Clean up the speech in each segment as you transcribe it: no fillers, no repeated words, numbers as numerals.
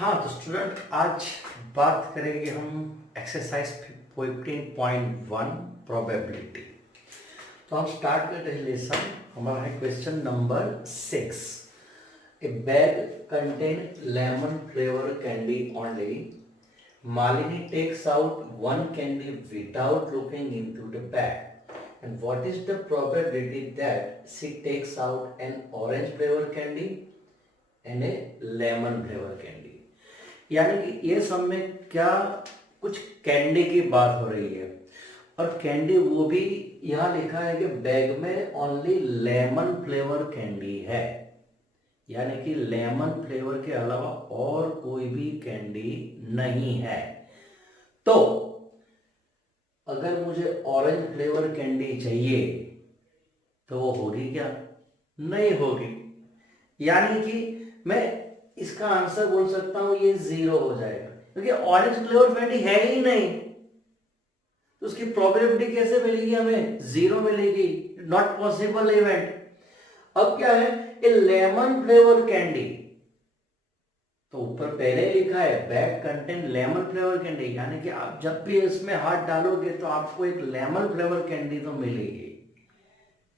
हाँ तो स्टूडेंट आज बात करेंगे हम एक्सरसाइज 15.1 प्रोबेबिलिटी। तो हम स्टार्ट करते हैं लेसन। हमारा है question number 6। A bag contain lemon flavour candy only. Malini takes out one candy without looking into the bag, and what is the probability that she takes out an orange flavor candy and a lemon flavor candy? यानी कि ये सब में क्या कुछ candy की बात हो रही है, और कैंडी वो भी यहाँ लिखा है कि बैग में ओनली लेमन फ्लेवर कैंडी है, यानी कि लेमन फ्लेवर के अलावा और कोई भी कैंडी नहीं है। तो अगर मुझे ऑरेंज फ्लेवर कैंडी चाहिए तो वो होगी क्या? नहीं होगी। यानी कि मैं इसका आंसर बोल सकता हूं ये 0 हो जाएगा, क्योंकि ऑरेंज फ्लेवर कैंडी है ही नहीं। तो उसकी प्रोबेबिलिटी कैसे मिलेगी? हमें 0 मिलेगी। Not possible event. अब क्या है? ए लेमन फ्लेवर कैंडी, तो ऊपर पहले लिखा है bag contain lemon flavour candy, यानी कि आप जब भी इसमें हाथ डालोगे तो आपको एक लेमन फ्लेवर कैंडी तो मिलेगी,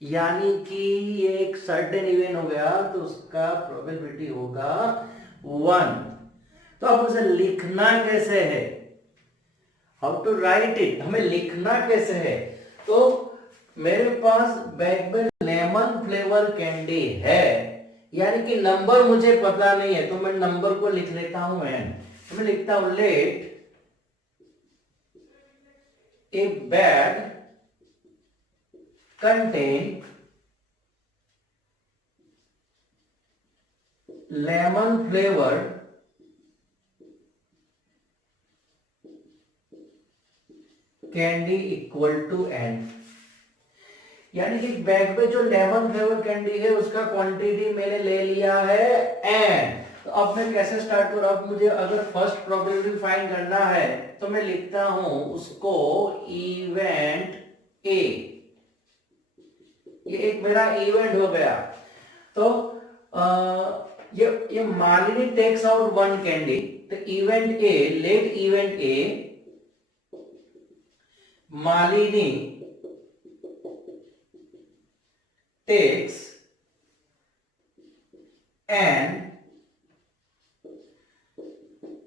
यानी कि ये एक सर्टेन इवेंट हो गया, तो उसका प्रोबेबिलिटी होगा 1। तो अब उसे लिखना कैसे है? How to write it? हमें लिखना कैसे है? तो मेरे पास बैग में लेमन फ्लेवर कैंडी है, यानी कि नंबर मुझे पता नहीं है, तो मैं नंबर को लिख लेता हूं एन। तो मैं लिखता हूं let a bag contain lemon flavour candy equal to N, यानी कि बैग में जो लेमन फ्लेवर कैंडी है उसका क्वांटिटी मैंने ले लिया है एन। तो अब मैं कैसे स्टार्ट करूं? अब मुझे अगर फर्स्ट प्रोबेबिलिटी फाइंड करना है तो मैं लिखता हूं उसको इवेंट ए। ये एक मेरा इवेंट हो गया। तो ये Malini takes out one candy, तो event A, let event A Malini takes an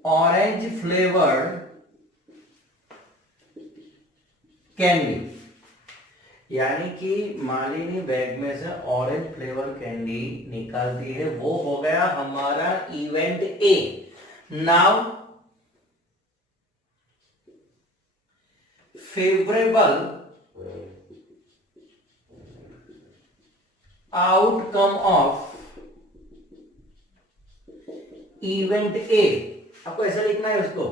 orange flavored candy, यानी कि मालिनी बैग में से ऑरेंज फ्लेवर कैंडी निकालती है। वो हो गया हमारा event A. Now favourable outcome of event ए, आपको ऐसा लिखना है उसको।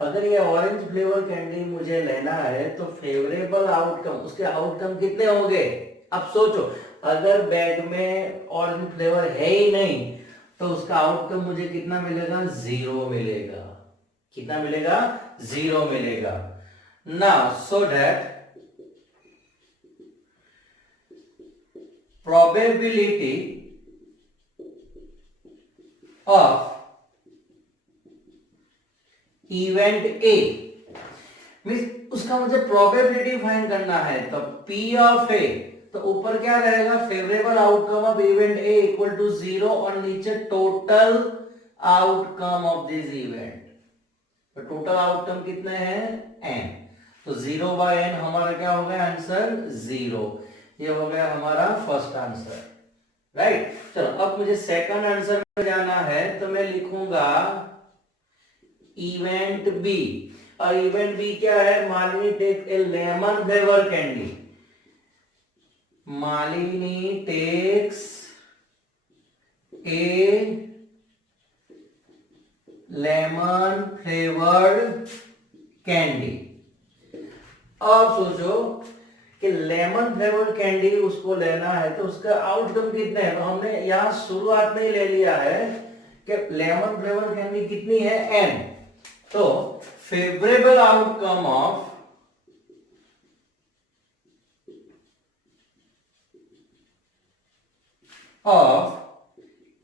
अगर ये ऑरेंज फ्लेवर कैंडी मुझे लेना है तो फेवरेबल आउटकम, उसके आउटकम कितने होंगे? अब सोचो, अगर बैग में ऑरेंज फ्लेवर है ही नहीं तो उसका आउटकम मुझे कितना मिलेगा? 0 मिलेगा। कितना मिलेगा? 0 मिलेगा। ना so that probability of event A means उसका मुझे प्रोबेबिलिटी फाइंड करना है, तो P ऑफ A, तो ऊपर क्या रहेगा? Favourable outcome of event A equal to 0, और नीचे total outcome of this event. तो टोटल आउटकम कितने हैं? n। तो 0/n हमारा क्या हो गया? आंसर 0। ये हो गया हमारा फर्स्ट आंसर, राइट। चलो अब मुझे सेकंड आंसर में जाना है, तो मैं लिखूंगा इवेंट बी। और इवेंट बी क्या है? Malini take a lemon flavour candy. Malini takes a lemon flavoured candy. अब सोचो कि लेमन फ्लेवर कैंडी उसको लेना है तो उसका आउटकम कितने हैं? तो हमने यहां शुरुआत में ही ले लिया है कि लेमन फ्लेवर कैंडी कितनी है? n। तो favourable outcome of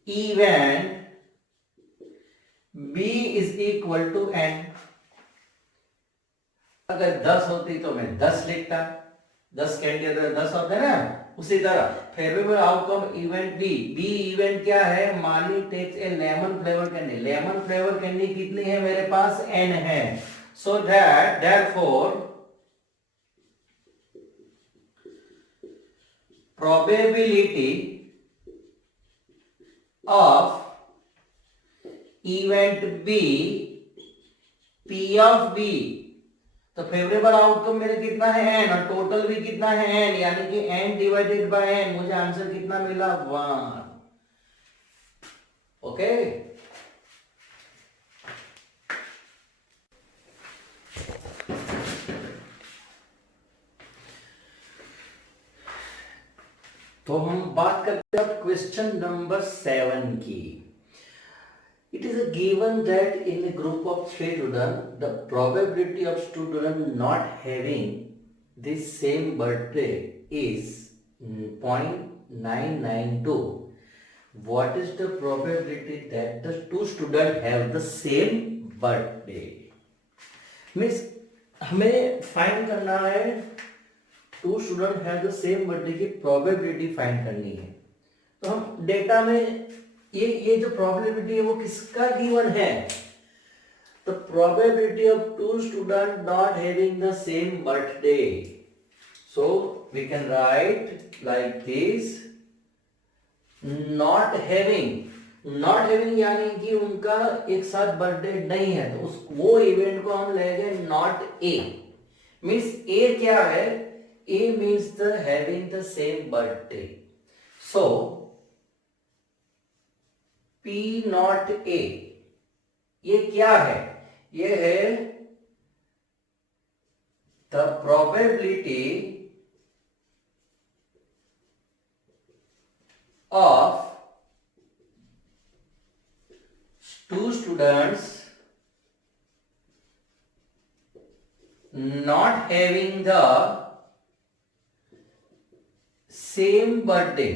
event B is equal to N। अगर 10 होती तो मैं 10 लिखता, 10 कैंडी अगर 10 होते ना, उसी तरह favourable outcome event B. B event क्या है? Mali takes a lemon flavour candy. Lemon flavour candy कितनी है मेरे पास? N है। So that therefore probability of event B, P of B, तो फेवरेबल आउटकम मेरे कितना है? N, और टोटल भी कितना है? N, यानी कि N डिवाइडेड बाय N। मुझे आंसर कितना मिला? 1। ओके, तो हम बात करते हैं क्वेश्चन नंबर 7 की। It is a given that in a group of 3 students, the probability of student not having the same birthday is 0.992. What is the probability that the two students have the same birthday? Means हमें find करना है two student have the same birthday की probability find करनी है। तो हम data में ये जो प्रोबेबिलिटी है वो किसका गिवन है? The probability of two student not having the same birthday. So we can write like this, not having यानी कि उनका एक साथ बर्थडे नहीं है, तो उस वो इवेंट को हम लेंगे नॉट ए। मींस ए क्या है? A means the having the same birthday. So P not A, ये क्या है? ये है the probability of two students not having the same birthday,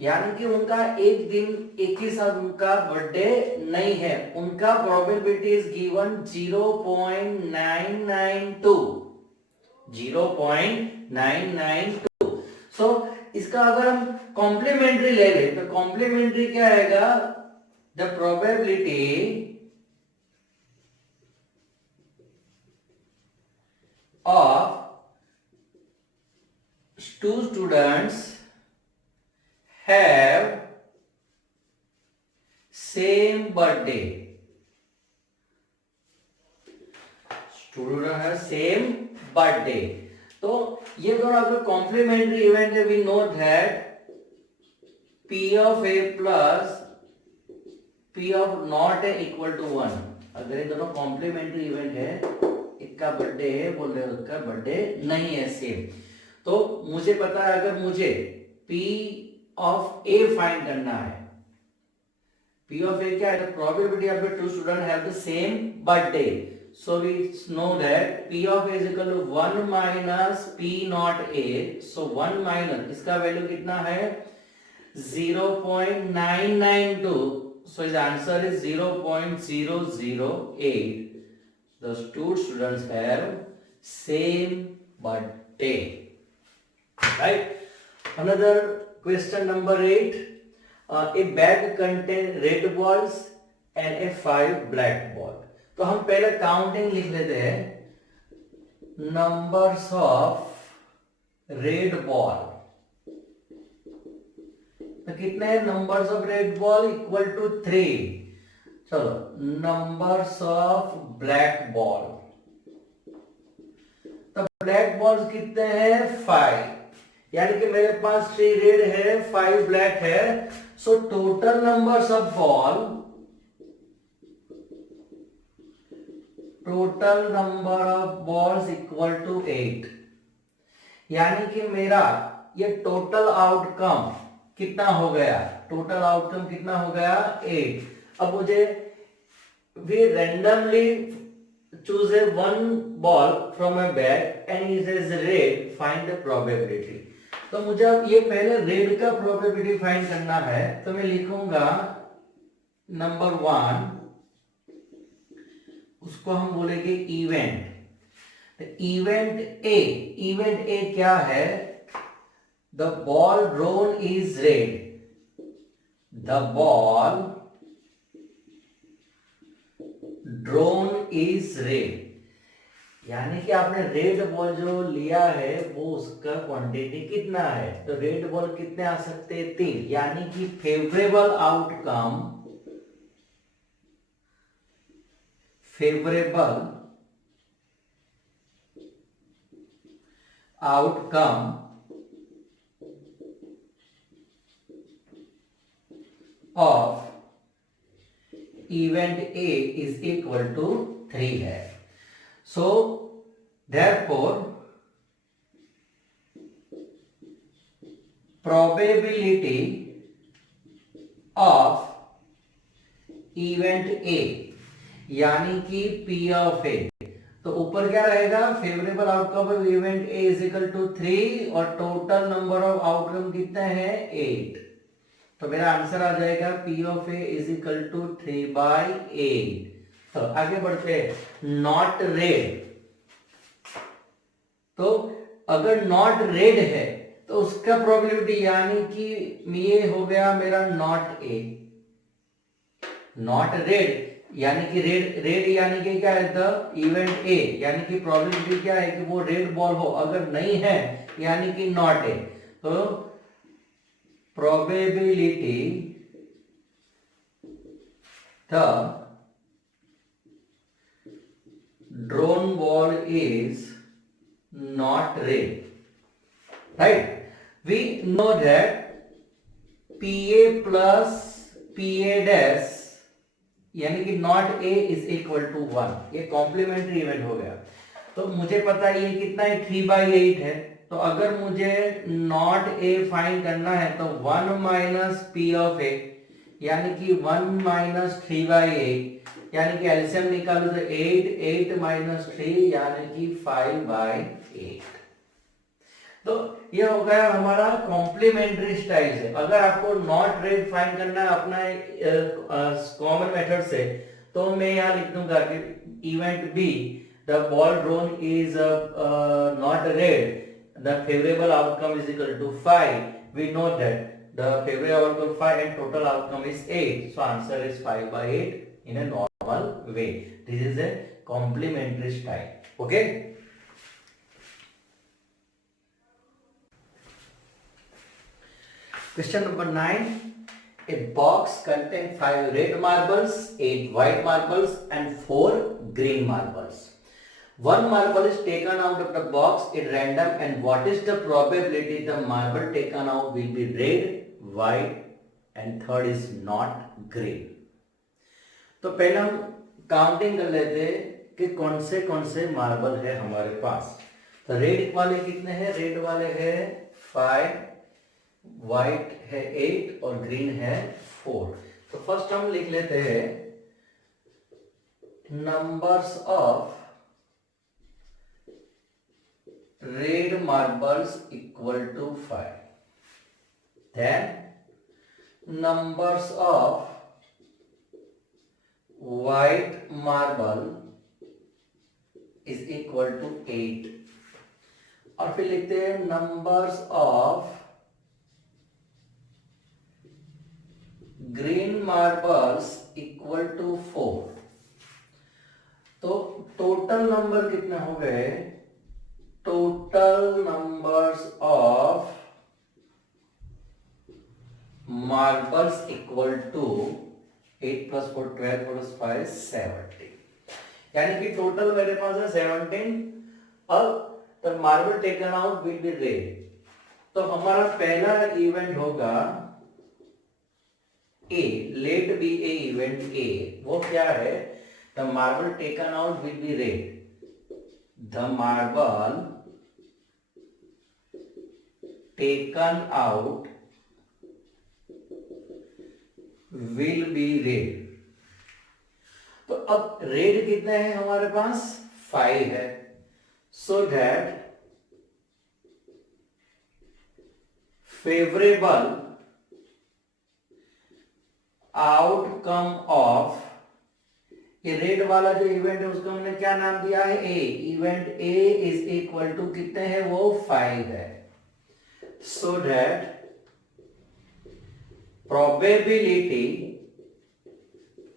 यानी कि उनका एक दिन एक ही साथ उनका बर्थडे नहीं है। उनका प्रोबेबिलिटी इज गिवन 0.992। 0.992। सो इसका अगर हम कॉम्प्लीमेंट्री ले ले तो कॉम्प्लीमेंट्री क्या आएगा? The probability of two students have same birthday. Student have same birthday. तो ये दोनों अगर कॉम्प्लीमेंट्री इवेंट है, we know that P of A plus P of not A equal to 1। अगर ये दोनों कॉम्प्लीमेंट्री इवेंट है, एक का बर्थडे है, बोल रहे उसका बर्थडे नहीं है सेम, तो मुझे पता है अगर मुझे P of A फाइंड करना है, P of A क्या है? The probability of the two students have the same birthday. So we know that P of A is equal to 1 minus P not A. So 1 minus इसका value कितना है? 0.992. So his answer is 0.008. The two students have same birthday. Right? Another question number 8. A bag contains red balls and a 5 black ball. तो हम पहले counting लिख लेते हैं। Numbers of red ball, तो कितने हैं numbers of red ball? Equal to 3। चलो, नंबर्स ऑफ ब्लैक बॉल, तो ब्लैक बॉल्स कितने हैं? 5, यानी कि मेरे पास 3 रेड है, 5 ब्लैक है। So total numbers of ball, total number of balls equal to 8, यानी कि मेरा ये टोटल आउटकम कितना हो गया? टोटल आउटकम कितना हो गया? 8। अब मुझे we randomly choose a one ball from a bag and it is red, find the probability। तो मुझे अब ये पहले रेड का प्रोबेबिलिटी फाइंड करना है, तो मैं लिखूंगा नंबर 1 उसको हम बोलेंगे इवेंट। तो इवेंट ए क्या है? The ball drawn is red, the ball drawn is red, यानी कि आपने रेड बॉल जो लिया है वो उसका क्वांटिटी कितना है? तो रेड बॉल कितने आ सकते हैं? 3, यानी कि favourable outcome of event A is equal to 3 है। सो therefore probability of event A यानी कि P ऑफ A, तो ऊपर क्या रहेगा? Favourable outcome of event A is equal to 3 और टोटल नंबर ऑफ आउटकम कितने हैं? 8। तो मेरा आंसर आ जाएगा P of A is equal to 3/8। तो आगे बढ़ते हैं। नॉट रेड, तो अगर नॉट रेड है तो उसका प्रोबेबिलिटी, यानी कि ये हो गया मेरा नॉट ए, नॉट रेड यानी कि रेड यानी कि क्या है? द इवेंट ए, यानी कि प्रोबेबिलिटी क्या है कि वो रेड बॉल हो, अगर नहीं है यानी कि नॉट ए। तो probability the drone ball is not red, right? We know that PA plus PA dash यानी कि not A is equal to 1, ये कॉम्प्लीमेंट्री इवेंट हो गया। तो मुझे पता है ये कितना है? 3/8 है। तो अगर मुझे नॉट ए फाइंड करना है तो 1 माइनस पी ऑफ ए, यानी कि 1 माइनस 3/8, यानी कि एलसीएम निकालो तो 8 माइनस 3 यानी कि 5/8। तो ये हो गया हमारा कॉम्प्लीमेंट्री स्टाइल से। अगर आपको नॉट रेड फाइंड करना है अपना कॉमन मेथड से, तो मैं यहाँ लिख दूंगा कि event B, the ball drawn is not red, the favourable outcome is equal to 5। We know that the favorable outcome 5 and total outcome is 8, so answer is 5/8 in a normal way. This is a complementary style. Okay. Question number 9. A box contains 5 red marbles, 8 white marbles and 4 green marbles. One marble is taken out of the box at random, and what is the probability the marble taken out will be red, white and third is not green? तो पहले हम counting कर लेते हैं कि कौन से marble है हमारे पास। तो रेड वाले कितने हैं? रेड वाले हैं 5, व्हाइट है 8 और ग्रीन है 4। तो फर्स्ट हम लिख लेते हैं numbers of red marbles equal to 5, then numbers of white marble is equal to 8 और फिर लिखते हैं numbers of green marbles equal to 4। तो टोटल नंबर कितने हो गए? Total numbers of marbles equal to 8 + 4 12 + 5 17, यानी कि टोटल मेरे पास है 17। अब the marble taken out will be red. तो हमारा पहला इवेंट होगा A, let be A event A. वो क्या है? The marble taken out will be red, the marble taken out will be red। तो अब रेड कितने हैं हमारे पास? 5 है। So that favourable outcome of ये रेड वाला जो इवेंट है उसको हमने क्या नाम दिया है, A. Event A is equal to कितने है, वो 5 है। So that probability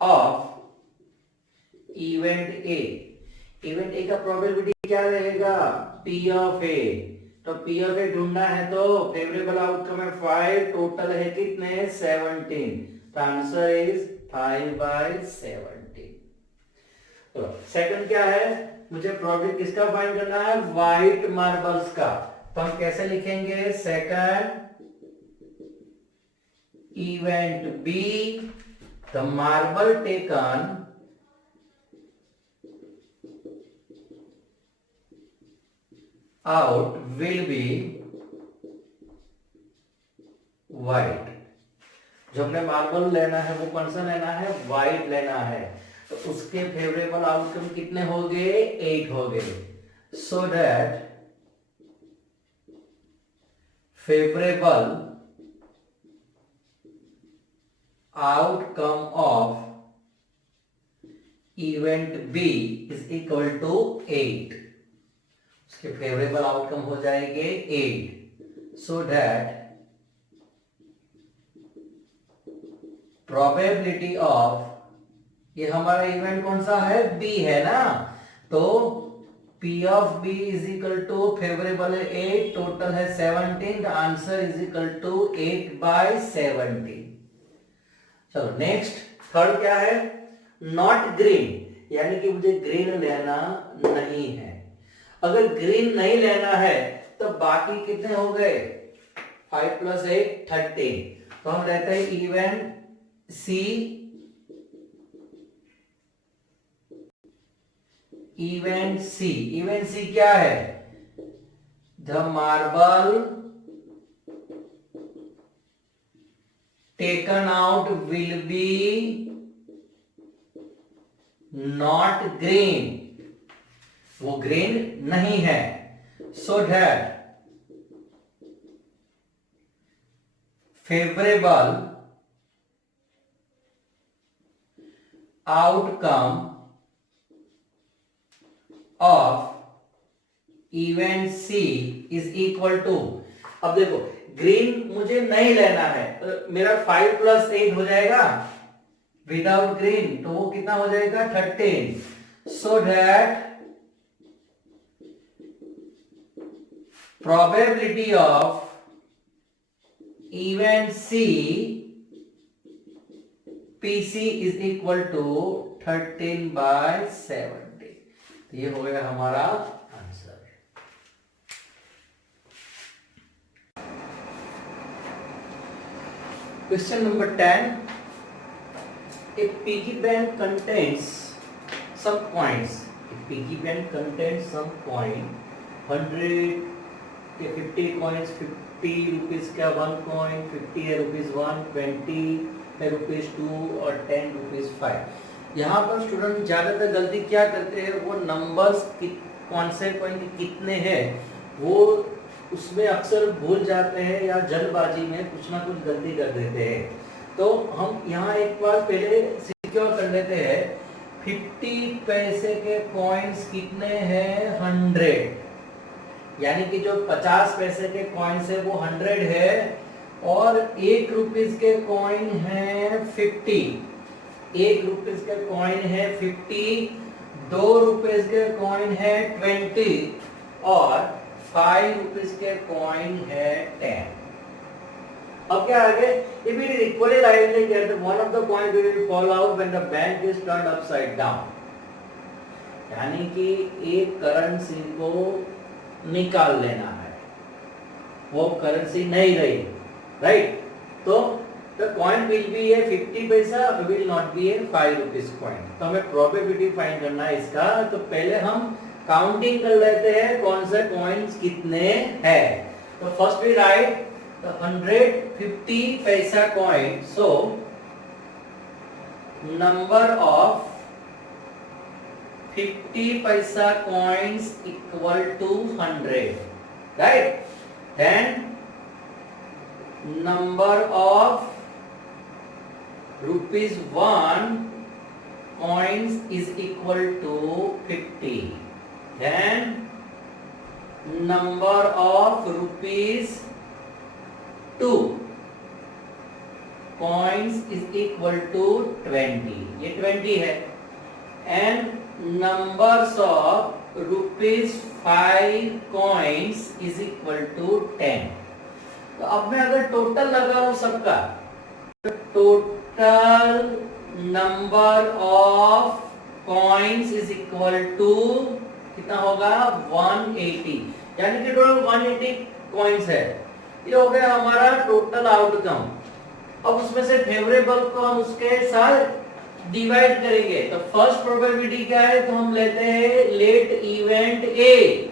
of event A, event A का प्रोबेबिलिटी क्या रहेगा, पी ऑफ ए। तो पी ऑफ ए ढूंढना है तो फेवरेबल आउटकम है 5, टोटल है कितने, 17। तो आंसर इज 5/17। चलो सेकंड क्या है, मुझे प्रोबेबिलिटी किसका फाइंड करना है, व्हाइट मार्बल्स का। तो हम कैसे लिखेंगे, second event B, the marble taken out will be white। जो हमने मार्बल लेना है वो कौन सा लेना है, व्हाइट लेना है। तो उसके फेवरेबल आउटकम कितने हो गए, 8 हो गए। So that favourable outcome of event B is equal to 8। उसके फेवरेबल आउटकम हो जाएंगे 8। सो दैट प्रोबेबिलिटी ऑफ, ये हमारा इवेंट कौन सा है, बी है ना, तो P of B is equal to favourable है 8, टोटल है 17, the answer is equal to 8/17। चलो नेक्स्ट थर्ड क्या है, नॉट ग्रीन, यानी कि मुझे ग्रीन लेना नहीं है। अगर ग्रीन नहीं लेना है तो बाकी कितने हो गए, 5 + 8 13। तो हम रहते हैं event C, event C, event C क्या है, the marble taken out will be not green, वो ग्रीन नहीं है। So that favourable outcome of event C is equal to, अब देखो ग्रीन मुझे नहीं लेना है तो मेरा 5 + 8 हो जाएगा विदाउट ग्रीन, तो वो कितना हो जाएगा 13। So that probability of event C PC is equal to 13/17। तो ये हो गया हमारा आंसर। Question number 10, a piggy bank contains some coins, a piggy bank contains some coin, 100 के 50 coins, 50 रुपीज का 1 coin, 50 है ₹1, 20 है ₹2 और 10 ₹5। यहाँ पर स्टूडेंट ज्यादातर गलती क्या करते हैं, वो नंबर्स कौन से कॉइन के कितने हैं वो उसमें अक्सर भूल जाते हैं या जल्दबाजी में कुछ ना कुछ गलती कर देते हैं। तो हम यहाँ एक बार पहले सिक्योर कर लेते हैं, 50 पैसे के कॉइन्स कितने हैं, 100, यानी कि जो 50 पैसे के कॉइन्स है वो 100 है, और 1 रुपीज के कॉइन है 50, 1 रुपीज के कॉइन है 50, 2 रुपीज के कॉइन है 20 और 5 रुपीज के कॉइन है 10। अब क्या आगे, if it is equally likely that one of the coin will fall out when the bank is turned upside down, यानी कि एक करेंसी को निकाल लेना है, वो करेंसी नहीं रही, राइट। तो the coin will be a 50 पैसा, will not be a 5 rupees coin। तो हमें प्रोबेबिलिटी फाइंड करना है इसका। तो पहले हम काउंटिंग कर लेते हैं कौन से कॉइन्स कितने हैं। तो फर्स्ट वी राइट the 150 पैसा coin, so number of 50 paisa coins equal to 100, right? Then number of ₹1 coins is equal to 50. Then number of rupees 2 coins is equal to 20. ये 20 है. And numbers of rupees 5 coins is equal to 10. तो अब मैं अगर total लगाऊं सबका, तो total number of coins is equal to कितना होगा 180, यानी कि टोटल 180 कॉइन्स है. ये हो गया हमारा टोटल आउटकम. अब उसमें से फेवरेबल को हम उसके साथ डिवाइड करेंगे. तो फर्स्ट प्रोबेबिलिटी क्या है, तो हम लेते हैं let event A.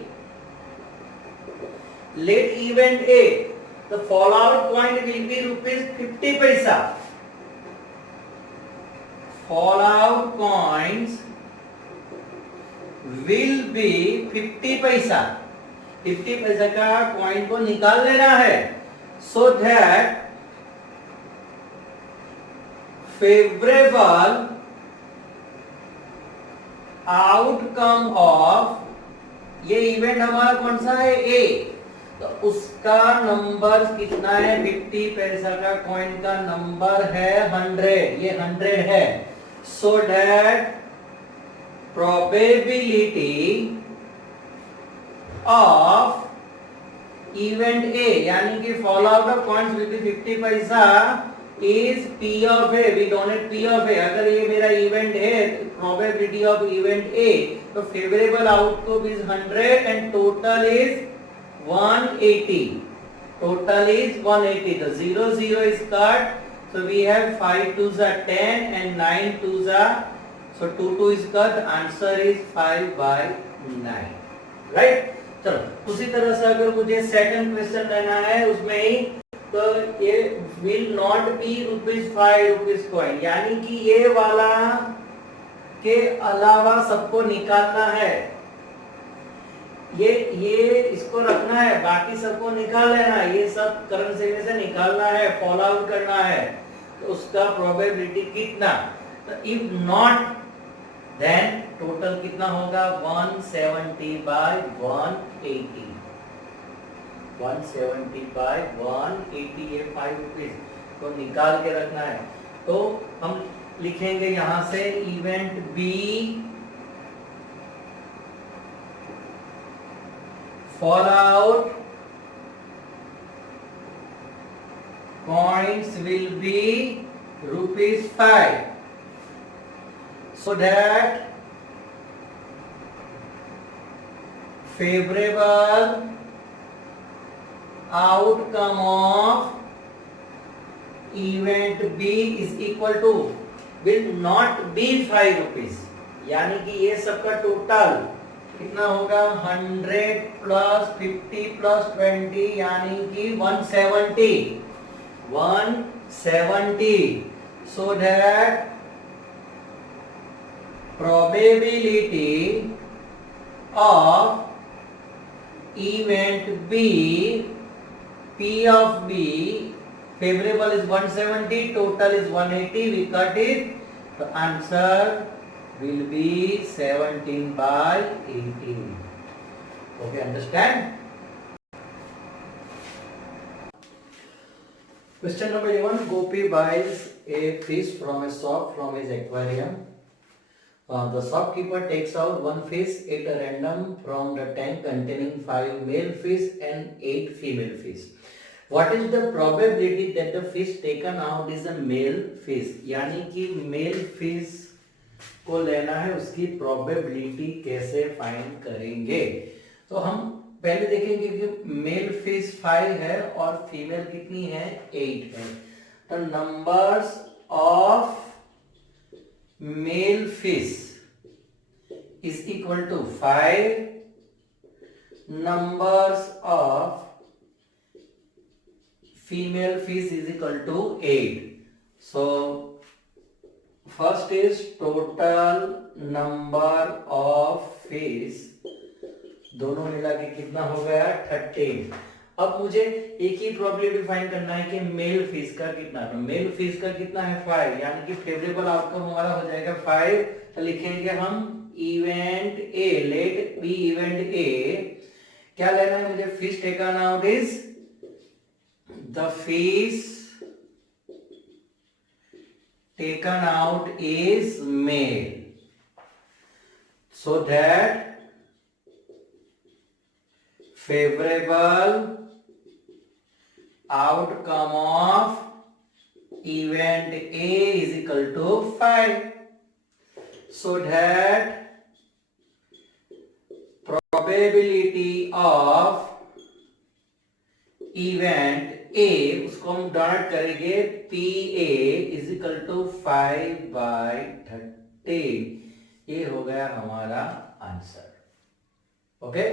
Let event A, the fallout coin will be rupees 50 paisa. Fallout coins will be 50 पैसा. 50 पैसा का कॉइन को निकाल लेना है. So that favorable outcome of, ये इवेंट हमारा कौन सा है, ए, तो उसका नंबर कितना है, 50 पैसा का कॉइन का नंबर है 100. ये 100 है. So that probability of event A, यानी कि fall out of coins will be 50 पैसा is P of A. We denote P of A. अगर ये मेरा इवेंट है, प्रोबेबिलिटी ऑफ इवेंट ए, तो favourable outcome is 100 and total is 180. Total is 180. The 0 0 is cut. So we have 5 2s are 10 and 9 2s are, so 2 2 is cut. Answer is 5/9. Right? चलो उसी तरह से अगर मुझे सेकंड क्वेश्चन लेना है उसमें ही, तो ये will not be ₹5 rupees coin, यानी कि ये वाला के अलावा सबको निकालना है. ये इसको रखना है, बाकी सबको निकाल लेना है. ये सब करेंसी में से निकालना है, फॉल आउट करना है. तो उसका प्रोबेबिलिटी कितना, तो इफ नॉट देन टोटल कितना होगा 170/180. 170/180, ये 5 रुपीज को निकाल के रखना है. तो हम लिखेंगे यहां से event B, fallout coins will be ₹5, so that favorable outcome of event B is equal to, will not be ₹5, यानी कि ये सबका टोटल कितना होगा 100 + 50 + 20, यानी कि 170. So that probability of event B, P of B, favorable is 170, total is 180. We cut it. The answer will be 17/18. Okay, understand? Question number 11. Gopi buys a fish from a shop from his aquarium. The shopkeeper takes out one fish at a random from the tank containing 5 male fish and 8 female fish. What is the probability that the fish taken out is a male fish? यानी कि male fish को लेना है, उसकी probability कैसे find करेंगे. तो हम पहले देखेंगे कि मेल फिश 5 है और फीमेल कितनी है 8 है. तो numbers of male fish is equal to 5, numbers of female fish is equal to 8. So first is total number of fish, दोनों मिला के कितना हो गया 13. अब मुझे एक ही प्रोबेबिलिटी फाइंड करना है कि मेल फीस का कितना है। तो मेल फीस का कितना है 5, यानी कि फेवरेबल आउटकम हमारा हो जाएगा 5। तो लिखेंगे हम event A, let B event A, क्या लेना है मुझे, fish taken out is the fish taken out is male, so that favorable outcome of event A is equal to 5, so that probability of event A, उसको हम donate करेंगे PA is equal to 5/13। ये हो गया हमारा answer. Okay